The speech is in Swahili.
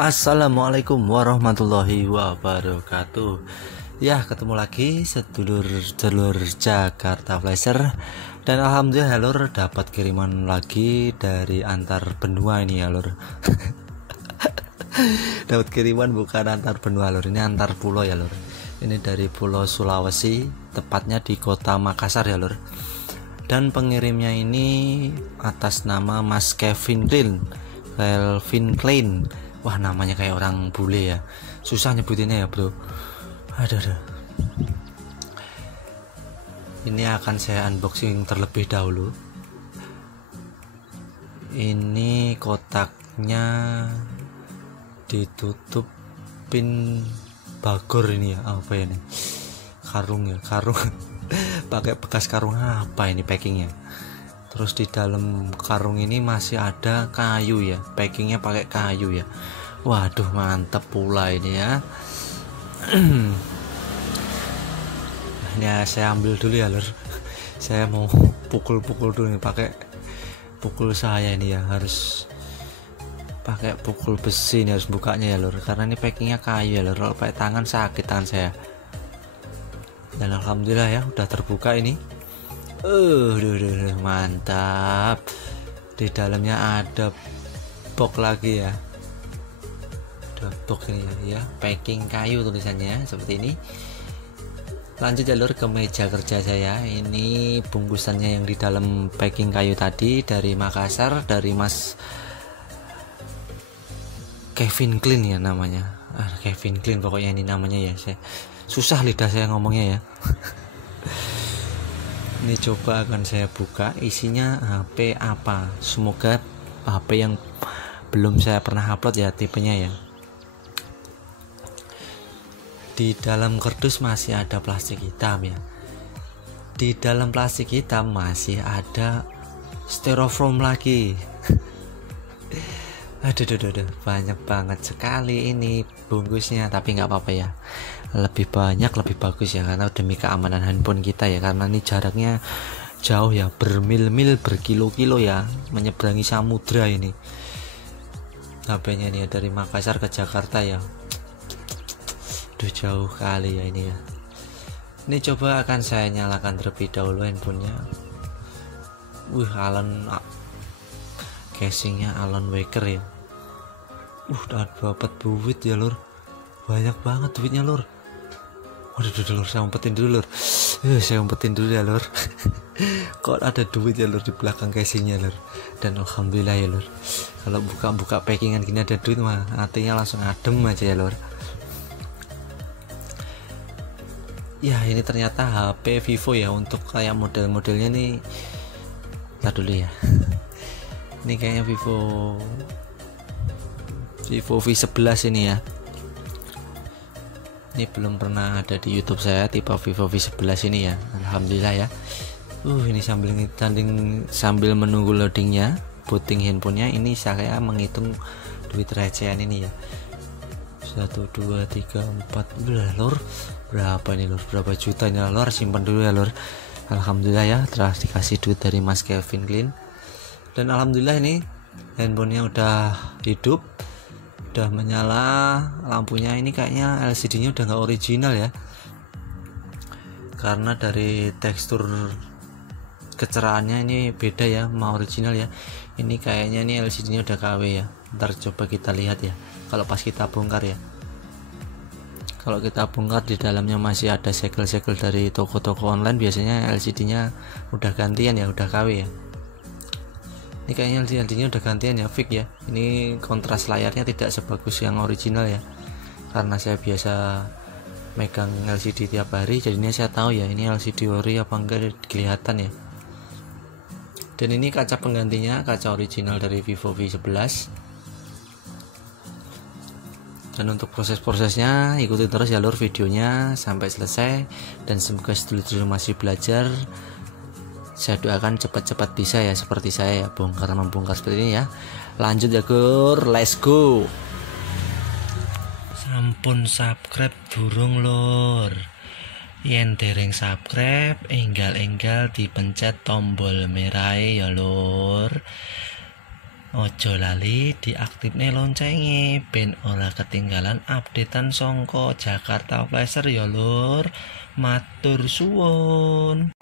Assalamualaikum warahmatullahi wabarakatuh. Ya, ketemu lagi sedulur-sedulur Jakarta Flasher. Dan alhamdulillah ya lur, dapat kiriman lagi dari antar benua ini ya lur. Dapat kiriman bukan antar benua lur, ini antar pulau ya lur. Ini dari pulau Sulawesi, tepatnya di Kota Makassar ya lur. Dan pengirimnya ini atas nama Mas Kevin Klein. Wah, namanya kayak orang bule ya, susah nyebutinnya ya bro. Aduh. Ini akan saya unboxing terlebih dahulu. Ini kotaknya ditutupin bagor ini ya, apa ya ini, karung pakai bekas karung apa ini packingnya. Terus di dalam karung ini masih ada kayu ya, packingnya pakai kayu ya. Waduh, mantep pula ini ya. Ini ya, saya ambil dulu ya lur. Saya mau pukul-pukul dulu nih, pakai pukul saya ini ya, harus pakai pukul besi ini, harus bukanya ya lur, karena ini packingnya kayu ya lur. Kalau pakai tangan sakit tangan saya. Dan alhamdulillah ya udah terbuka ini. Mantap. Di dalamnya ada box lagi ya. Ada box ini ya, packing kayu tulisannya seperti ini. Lanjut jalur ke meja kerja saya. Ini bungkusannya yang di dalam packing kayu tadi dari Makassar, dari Mas Kevin Klein ya namanya. Kevin Klein pokoknya ini namanya ya. Susah lidah saya ngomongnya ya. Ini coba akan saya buka, isinya HP apa. Semoga HP yang belum saya pernah upload ya tipenya ya. Di dalam kardus masih ada plastik hitam ya. Di dalam plastik hitam masih ada styrofoam lagi. Aduh, banyak banget sekali ini bungkusnya, tapi nggak apa-apa ya. Lebih banyak lebih bagus ya, karena demi keamanan handphone kita ya, karena ini jaraknya jauh ya, bermil-mil, berkilo-kilo ya, menyeberangi samudra ini. HP-nya ini ya, dari Makassar ke Jakarta ya. Duh, jauh kali ya ini ya. Ini coba akan saya nyalakan terlebih dahulu handphonenya. Casingnya Alan Waker ya. Dapat duit ya lur, banyak banget duitnya lur. Waduh lur, saya umpetin dulu lur. Saya umpetin dulu ya lur. Kok ada duit ya lur di belakang casingnya lur. Dan alhamdulillah ya lur, kalau buka packingan gini ada duit mah hatinya langsung adem aja ya lur. Ya, ini ternyata HP Vivo ya, untuk kayak model-modelnya nih. Ntar dulu ya. Ini kayaknya Vivo V11 ini ya. Ini belum pernah ada di YouTube saya, tipe Vivo V11 ini ya. Alhamdulillah ya. Ini sambil menunggu loadingnya, booting handphonenya, ini saya menghitung duit recehan ini ya. 1 2 3 4 lur. Berapa ini lur? Berapa juta ini lur? Simpan dulu ya lur. Alhamdulillah ya, telah dikasih duit dari Mas Kevin Klein. Dan alhamdulillah ini handphonenya udah hidup, udah menyala lampunya. Ini kayaknya LCD-nya udah nggak original ya, karena dari tekstur kecerahannya ini beda ya, mau original ya. Ini kayaknya ini LCD-nya udah KW ya. Ntar coba kita lihat ya, kalau pas kita bongkar ya. Kalau kita bongkar, di dalamnya masih ada segel-segel dari toko-toko online. Biasanya LCD-nya udah gantian ya, udah KW ya. Ini kayaknya LCD-nya udah gantian ya, fix ya. Ini kontras layarnya tidak sebagus yang original ya, karena saya biasa megang LCD tiap hari, jadinya saya tahu ya ini LCD ori apa enggak kelihatan ya. Dan ini kaca penggantinya, kaca original dari Vivo V11. Dan untuk proses-prosesnya ikuti terus ya lur videonya sampai selesai. Dan semoga sedulur masih belajar, saya doakan cepat-cepat bisa ya seperti saya ya, bongkar membongkar seperti ini ya. Lanjut ya Gur, let's go. Sampun subscribe durung lur. Yen dereng subscribe, enggal dipencet tombol merah ya lur. Ojo lali diaktifne loncenge ben ora ketinggalan updatean songko Jakarta Flasher ya lur. Matur suwun.